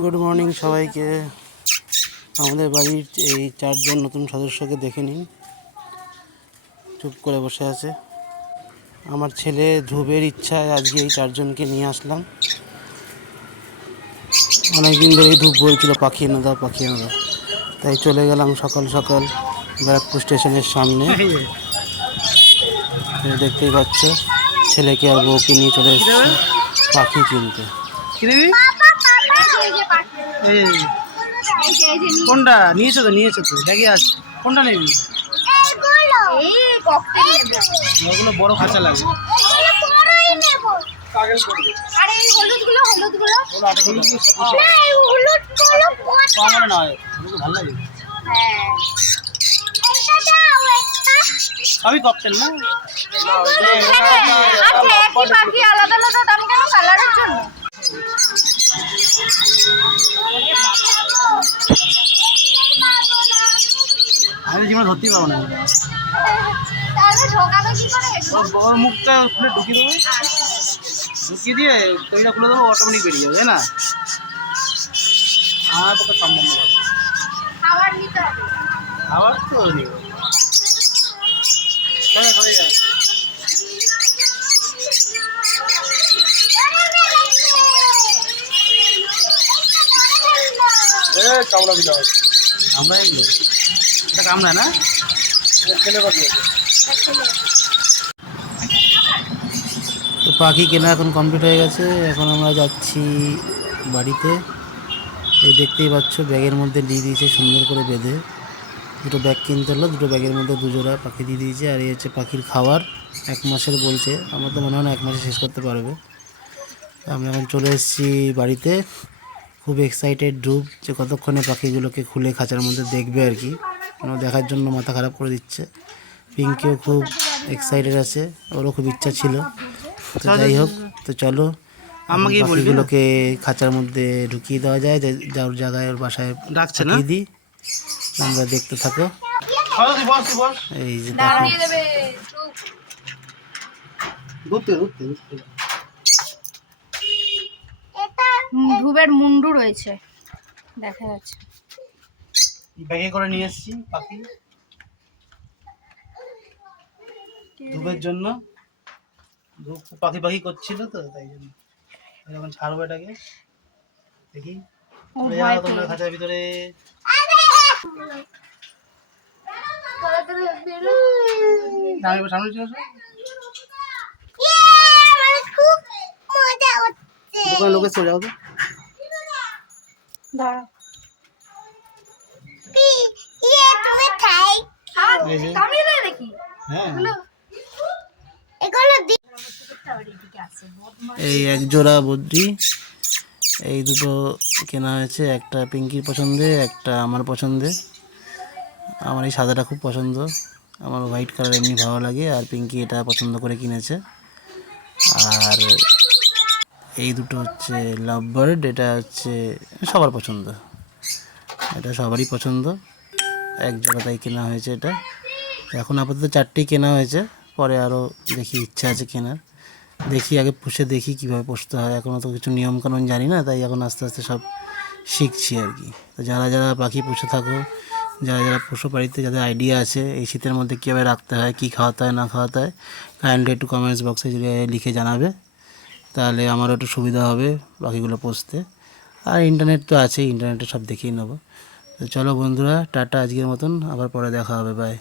Good morning সবাইকে। আমাদের বাড়ির এই 4 জন নতুন সদস্যকে দেখে নিন, চুপ করে বসে আছে। আমার ছেলে ধ্রুবের ইচ্ছায় আজকে এই 4 জনকে নিয়ে আসলাম। অনেকদিন ধরেই ধ্রুব বলছিল পাখি এনে দাও, পাখি এনে দাও, তাই চলে গেলাম সকাল সকাল ব্যারাকপুর স্টেশনের সামনে। দেখতেই পাচ্ছ, ছেলেকে আর বউকে নিয়ে চলে এসেছে পাখি কিনতে। কোনটা নিয়েছো তো? নিয়েছো তো, দেখে আস কোনটা নেবি? ওগুলো বড় খাঁচা লাগবে। সবই ককটেল না? আলাদা আলাদা দাম কেন কালারের জন্য? আমি জীবনে ধরতেই পারবো না। ওর মুখটা খুলে ঢুকিয়ে দেবো, ঢুকিয়ে দিয়ে তৈরিটা খুলে দেবো, অটোমেটিক বেরিয়ে যাবে, তাই না? আমার পক্ষে সম্ভব না। আবার তো নেই কামড়া দিতে হবে। আমরা এটা কামড়া না, ছেলে পাখি আছে। তো পাখি কেনা এখন কমপ্লিট হয়ে গেছে। এখন আমরা যাচ্ছি বাড়িতে। এই দেখতেই পাচ্ছ, ব্যাগের মধ্যে দিয়ে দিয়েছে সুন্দর করে বেঁধে। দুটো ব্যাগ কিনতে হলো, দুটো ব্যাগের মধ্যে দুজোড়া পাখি দিয়ে দিয়েছে। আর এই হচ্ছে পাখির খাবার, 1 মাসের বলছে। আমার তো মনে হয় না 1 মাসে শেষ করতে পারবে। আমরা এখন চলে এসেছি বাড়িতে। খুব এক্সাইটেড ধ্রুব যে কতক্ষণে পাখিগুলোকে খুলে খাঁচার মধ্যে দেখবে আর কি। দেখার জন্য মাথা খারাপ করে দিচ্ছে। পিঙ্কিও খুব এক্সাইটেড আছে, ওরও খুব ইচ্ছা ছিল। তো যাই হোক, তো চলো পাখিগুলোকে খাঁচার মধ্যে ঢুকিয়ে দেওয়া যায়, যার জায়গায় ওর বাসায় ডাকছে না, দিই। আমরা দেখতে থাকো। এই যে ধ্রুবের মুন্ডু রয়েছে, দেখা যাচ্ছে। ব্যাগে করে নিয়ে এসেছি পাখি ধ্রুবের জন্য। ধ্রুব পাখি পাখি করছিল তো, তাই জন্য যখন ছাড়বো এটাকে দেখি তোমরা খাঁচার ভিতরে। সামনে চলে আসো, দোকানে লোকে চলে যাও তো। এই 1 জোড়া বদ্রি, এই দুটো কেনা হয়েছে। একটা পিঙ্কির পছন্দে, একটা আমার পছন্দে। আমার এই সাদাটা খুব পছন্দ, আমার হোয়াইট কালার এমনি ভালো লাগে। আর পিঙ্কি এটা পছন্দ করে কিনেছে। আর এই দুটো হচ্ছে লাভ বার্ড, এটা হচ্ছে সবার পছন্দ, এটা সবারই পছন্দ। 1 জোড়া তাই কেনা হয়েছে এটা। এখন আপাতত 4টেই কেনা হয়েছে, পরে আরও দেখি ইচ্ছা আছে কেনার। দেখি আগে পুষে দেখি কীভাবে পুষতে হয়। এখনও তো কিছু নিয়মকানুন জানি না, তাই এখন আস্তে আস্তে সব শিখছি আর কি। তো যারা যারা পাখি পুষে থাকো, যারা যারা পশু বাড়িতে, যাদের আইডিয়া আছে এই শীতের মধ্যে কীভাবে রাখতে হয়, কী খাওয়াতে হয় না খাওয়াতে হয়, কাইন্ডলি একটু কমেন্টস বক্সে লিখে জানাবে, তাহলে আমারও একটু সুবিধা হবে পাখিগুলো পুষতে। আর ইন্টারনেট তো আছেই, ইন্টারনেটে সব দেখিয়ে নেবো। তো চলো বন্ধুরা, টাটা আজকের মতন, আবার পরে দেখা হবে, বাই।